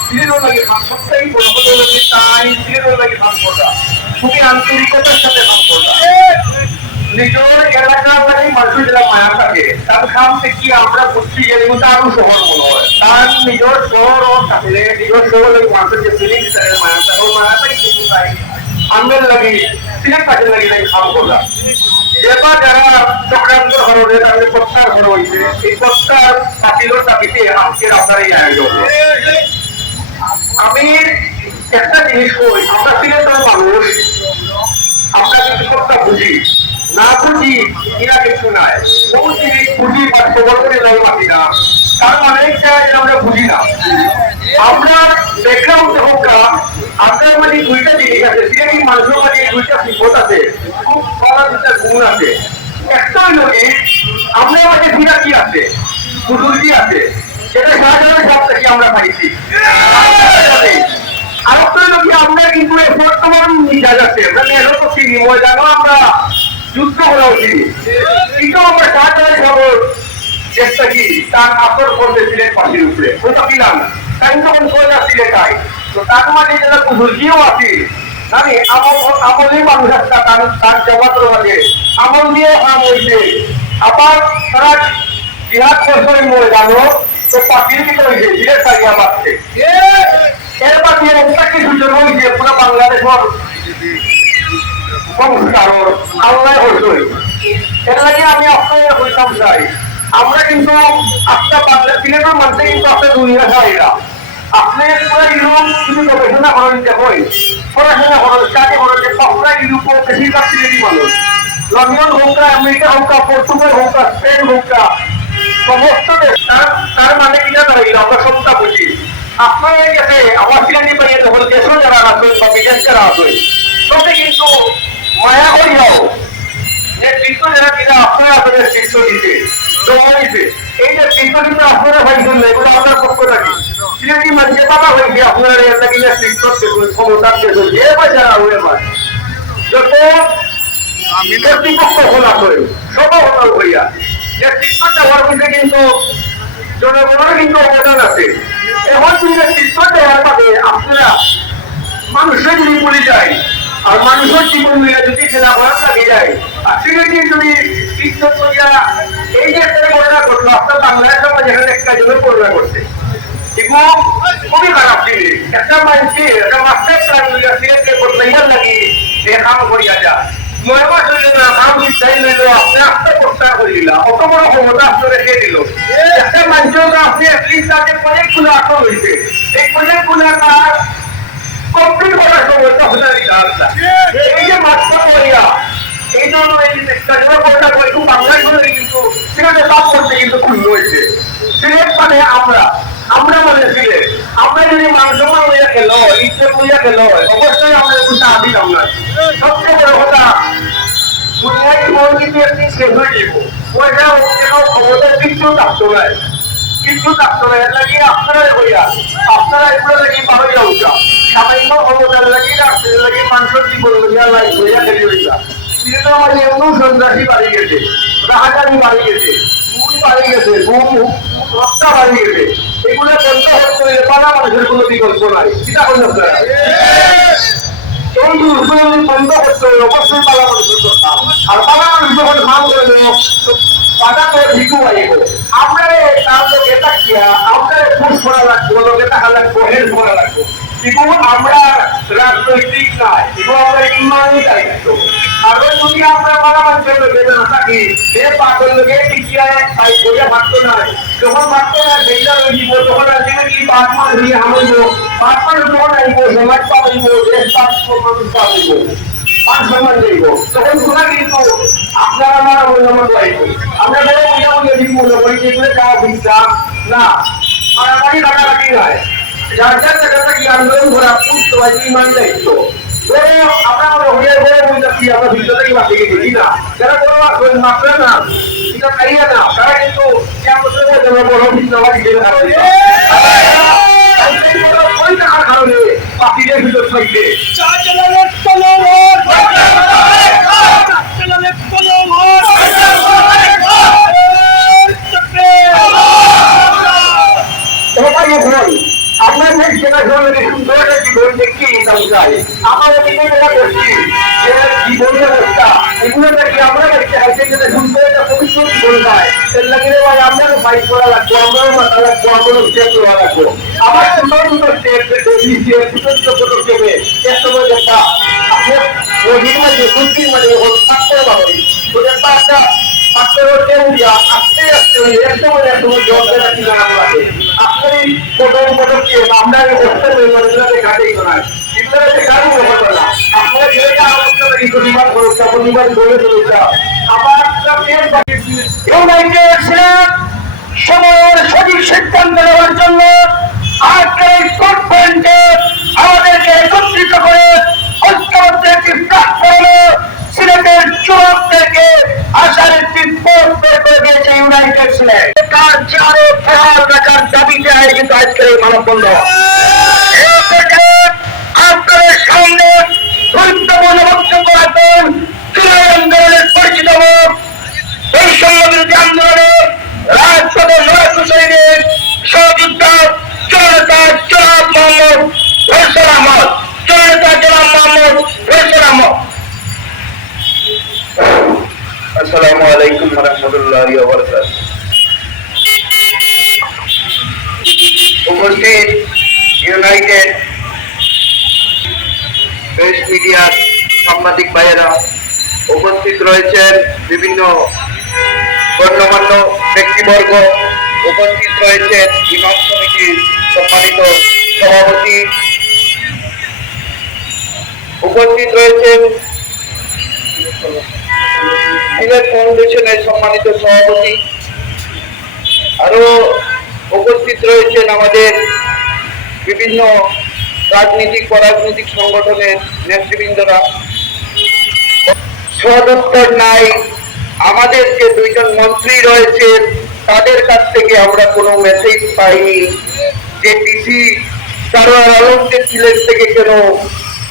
সিলেটের লাগে কাম সবটাই বড় কথা হলো যে তাই সিলেটের লাগে কাম করা খুবই আন্তরিকতার সাথে কাম করা নিজের এলাকার মানে মানুষের যেটা মায়া থাকে তার কাম থেকে আমরা বুঝছি যে এগুলো আরো শহর মনে হয় তার নিজের শহর ও থাকলে নিজের শহর মানুষের যে ফিলিংস থাকে মায়া থাকে ওই মায়াটাই কিন্তু তাই আন্দের লাগে সিলেট কাজে লাগে নাই কাম করা এবার যারা চক্রান্ত কারণে তাদের প্রত্যাহার করা হয়েছে এই প্রত্যাহার বাতিলের দাবিতে আজকের আপনার এই আয়োজন আমি একটা জিনিস কই আমরা সিলেটের মানুষ আমরা কিন্তু সবটা বুঝি না বুঝি এরা কিছু নাই বহু জিনিস বুঝি বা খবর করে নাই পারি না তার মানে আমরা বুঝি না আমরা দেখলাম হোক আপনার মাঝে দুইটা জিনিস আছে সিলেটি মানুষের মাঝে দুইটা বিপদ আছে খুব বড় দুটা গুণ আছে একটা হইল কি আমরা মাঝে দুইটা কি আছে কুদুরটি আছে সেটা সাধারণ সব থেকে আমরা পাইছি আরেকটা হইল কি আমরা কিন্তু বর্তমান মিজাজ আছে মানে এরকম তো চিনি ময়দানও আমরা যুদ্ধ করা উচিত এটাও আমরা সাধারণ খবর চেষ্টা কি তার আসর করতে সিলেট পাখির উপরে ওটা কিলাম তাই তখন সোজা সিলেট আয় তো তার মাঝে যারা কুদুরটিও আছে মানে আমলেই মানুষ একটা তার জগৎ রয়েছে আমল দিয়ে কাম হয়েছে আবার তারা জিহাদ করছে ময়দানও তো পাখির ভিতরে হয়েছে সিলেট তাকিয়া পাচ্ছে এর পাখিয়ে একটা কিছু জন্য হয়েছে পুরো বাংলাদেশের সংস্কারর আল্লাহ হয়েছে এর লাগে আমি আপনার হইতাম চাই আমরা কিন্তু আপনার বাংলা সিলেটের মানুষে কিন্তু আপনার দুনিয়া চাইরা আপনি পুরো ইউরোপ যদি গবেষণা করেন দেখুন পড়াশোনা করেন স্টাডি করেন যে পুরা ইউরোপ বেশিরভাগ সিলেটি মানুষ লন্ডন হোক আমেরিকা হোক পর্তুগাল হোক স্পেন হোক সমস্ত দেশ তার মানে কিনা দাঁড়াইল আমরা সবটা বুঝি আপনার কাছে আমার সিলেটি পাইয়ে যখন দেশও যারা আসবেন বা বিদেশ যারা আসবেন তবে কিন্তু মায়া হয়ে যাও নেতৃত্ব যারা কিনা আপনারা আপনাদের নেতৃত্ব দিতে জমা দিতে এই যে নেতৃত্ব কিন্তু আপনারা ভাইছেন না এগুলো আপনার পক্ষ থাকি সিলেটি মানুষের বাবা হয়েছে আপনারা এটা কিনা নেতৃত্ব দেখুন ক্ষমতার দেখুন যে যারা হয়ে পারে যত কর্তৃপক্ষ খোলা করে সব হতা হইয়া নেতৃত্ব দেওয়ার মধ্যে কিন্তু জনগণের কিন্তু অবদান আছে এখন যদি নেতৃত্ব দেওয়ার পাবে আপনারা মানুষের যদি বলে যায় আর মানুষের জীবন মিলে যদি খেলা ভালো লাগে যায় আর সিলেটি যদি ইজ্জত করিয়া এই যে একটা করোনা করলো আপনার বাংলাদেশ যেখানে একটা জন্য করোনা করছে এগুলো খুবই খারাপ জিনিস একটা মানুষকে একটা মাস্টার প্ল্যান করিয়া সিলেটকে বদলাইয়ার লাগি সে কাম করিয়া যায় নয় মাস হইলে না কাম চাই নিল আপনি আস্তে প্রস্তাব করে দিলা অত বড় ক্ষমতা আপনি রেখে দিল একটা মানুষের আপনি অ্যাটলিস্ট তাদের অনেকগুলো আসন হয়েছে এই অনেকগুলো তার কমপ্লিট করার সময়টা হতে দিতে এই যে মাত্রা করিয়া এই জন্য এই কাজটা করতে একটু বাংলায় করে কিন্তু সিলেটে কাজ করতে কিন্তু খুশি হয়েছে সিলেট মানে আমরা মানে সিলেট আমরা যদি মানুষ হইয়া খেলো ইচ্ছে করিয়া খেলো অবশ্যই আমরা একটু সাহায্য দিলাম না সবচেয়ে বড় কথা দুনিয়ায় জীবন কিন্তু একদিন শেষ হয়ে যাব ওইটা ক্ষমতার কিছু থাকতো না এর লাগিয়ে আপনারা হইয়া আপনারা এগুলো লাগিয়ে পাবে যাওয়া সামান্য ক্ষমতার লাগিয়ে লাগিয়ে মানুষের জীবন হইয়া লাইফ হইয়া খেলে হইয়া কিন্তু আমাদের এমন সন্ত্রাসী বাড়ি গেছে রাহাজানি বাড়ি গেছে গুণ বাড়ি গেছে রক্তা বাড়ি গেছে এগুলো বন্ধ করতে হইলে পালা মানুষের কোনো বিকল্প নাই চিন্তা করুন আপনারা এই দুর্নীতি বন্ধ করতে হলে অবশ্যই পালা মানুষের দরকার আর পালা মানুষ যখন ভাগ করে দেব পাতা তো ভিকু আইব আমরা তার লোকে তাকিয়া আমরা পুষ করা লাগবো লোকে টাকা লাগবো হেল্প করা লাগবো কিন্তু আমরা রাজনৈতিক নাই কিন্তু আমরা ইমানই দায়িত্ব আর যদি আমরা পালা মানুষের লোকে না থাকি সে পাগল লোকে টিকিয়ায় তাই বইয়া ভাবতো না যখন ভাবতো না বেলা দিব তখন আলটিমেটলি 5 মাস দিয়ে হামইব 5 মাস যখন আইব সমাজ পাইব দেশ পাইব পাঁচ সম্মান দেব তখন শোনা কিন্তু আপনার আমার মূল্যমান পাইব আমরা বলে মূল্য দিব মূল্য করি যেগুলো যাওয়া বিশ্বাস না মারামারি কাটাকাটি নয় যার যার জায়গাটা কি আন্দোলন করা পুষ্ট হয় ইমান দায়িত্ব আমরা হইয়া বলে বলতে কি আমরা ভিতরে বাঁচে গেছি না যারা কোনো মাত্র না এটা খাইয়া না তারা কিন্তু বড় বিশ্ববাদী হিসেবে ওই টাকার কারণে পাখিদের ভিতর থাকবে আমরা সেটা ধরে সুন্দর একটা জীবন দেখি চাই আমার এদিকে যেটা করছি যে জীবন ব্যবস্থা এগুলো দেখি আমরা দেখতে আসছি যেটা সুন্দর একটা পবিত্র জীবন পায় এর লাগে ভাই আমরাও বাইক করা লাগবো আমরাও মাথা লাগবো আমরাও স্টেপ করা লাগবো আমার সুন্দর সুন্দর স্টেপ স্টেপে এর সময় দেখা আপনার ওই মাঝে সুন্দর মাঝে থাকতে পারবে ওদের পাঁচটা পাঁচটা দিয়া আস্তে আস্তে এক সময় জল দেওয়া কি জানানো লাগে আপনার এই প্রথম পদক্ষেপ আমরা করতে ঘাটেই করায় এগুলোতে কারণ ব্যাপার না আপনারা যেটা আলোচনা করি পরিবার করতে পরিবার গড়ে তুলতে আমার সময়ের সঠিক সিদ্ধান্ত নেওয়ার জন্য আজকের এই কনফারেন্সে আমাদেরকে একত্রিত করে ঐক্যবদ্ধ একটি প্ল্যাটফর্মে সিলেটের চূড়ান্ত থেকে আসার একটি পথ বের করে দিয়েছে ইউনাইটেড সিলেট তার চারো ফল রাখার দাবিতে আয়োজিত আজকের এই মানববন্ধন আপনাদের সামনে গুরুত্বপূর্ণ বক্তব্য রাখবেন জুলাই আন্দোলনের পরিচিত মুখ বৈষম্য বিরোধী আন্দোলনে রাজপথে লড়াই হুসাইনের সহযোদ্ধা জনতা জনাব মোহাম্মদ ফয়সাল আহমদ জনতা জনাব মোহাম্মদ ফয়সাল আহমদ। আসসালামু আলাইকুম ওয়া রাহমাতুল্লাহি ওয়া বারাকাতুহু। উপস্থিত ইউনাইটেড প্রেস মিডিয়ার সাংবাদিক ভাইয়েরা, উপস্থিত রয়েছেন বিভিন্ন গণ্যমান্য ব্যক্তিবর্গ, উপস্থিত রয়েছেন ইমাম কমিটির সম্মানিত সভাপতি, উপস্থিত রয়েছেন সিলেট ফাউন্ডেশনের সম্মানিত সভাপতি, আরো উপস্থিত রয়েছেন আমাদের বিভিন্ন রাজনৈতিক অরাজনৈতিক সংগঠনের নেতৃবৃন্দরা। সদুত্তর নাই, আমাদের যে দুইজন মন্ত্রী রয়েছেন তাদের কাছ থেকে আমরা কোনো মেসেজ পাইনি যে ডিসি সারোয়ার আলমকে সিলেট থেকে কেন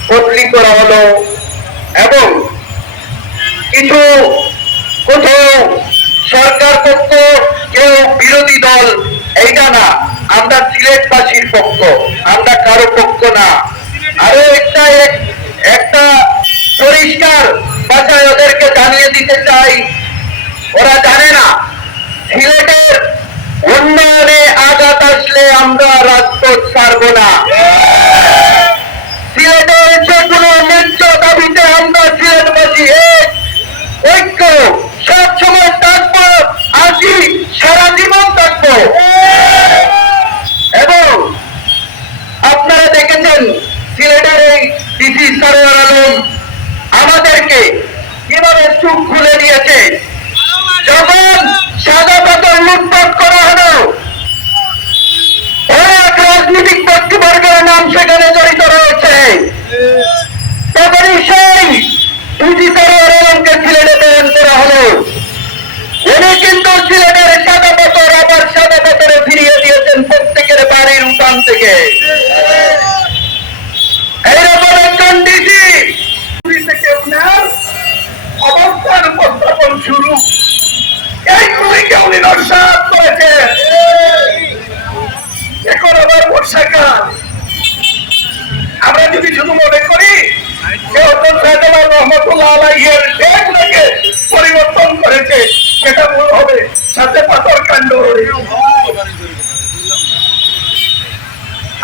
বদলি করা হলো, এবং কিছু কোথাও সরকার পক্ষ কেউ বিরোধী দল, এইটা না, আমরা সিলেটবাসীর পক্ষ, আমরা কারো পক্ষ না। আরো একটা পরিষ্কার ভাষায় ওদেরকে জানিয়ে দিতে চাই, ওরা জানে না সিলেটের উন্নয়নে আঘাত আসলে আমরা রাজপথ ছাড়ব না। সিলেটের যে কোনো ন্যায্য দাবিতে আমরা সিলেটবাসী ঐক্য সব সময় থাকবো, আছি, সারা জীবন থাকবো। এবং আপনারা দেখেছেন সিলেটের এই ডিসি সারোয়ার আলম আমাদেরকে কিভাবে চোখ খুলে দিয়েছে। যখন সাদা পাথর লুটপাট করা হলো, অনেক রাজনৈতিক ব্যক্তিবর্গের নাম সেখানে জড়িত রয়েছে, তখনই সেই ডিসি সারোয়ার আলমকে সিলেটে প্রেরণ করা হলো। উনি কিন্তু সিলেটের সাদা পাথর আবার সাদা পাথরে ফিরিয়ে দিয়েছেন প্রত্যেকের বাড়ির উঠান থেকে। এইরকম একজন ডিসি থেকে উনার অবস্থান উপস্থাপন শুরু, এইগুলিকে উনি নস্যাৎ করেছেন। এখন আবার বর্ষাকাল, আমরা যদি শুধু মনে করি যে রহমতুল্লাহ আলাইহির ডেটটাকে পরিবর্তন করেছে, সেটা ভুল হবে, সাথে পাথর কাণ্ড।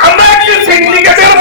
আমরা একটি সিন্ডিকেটের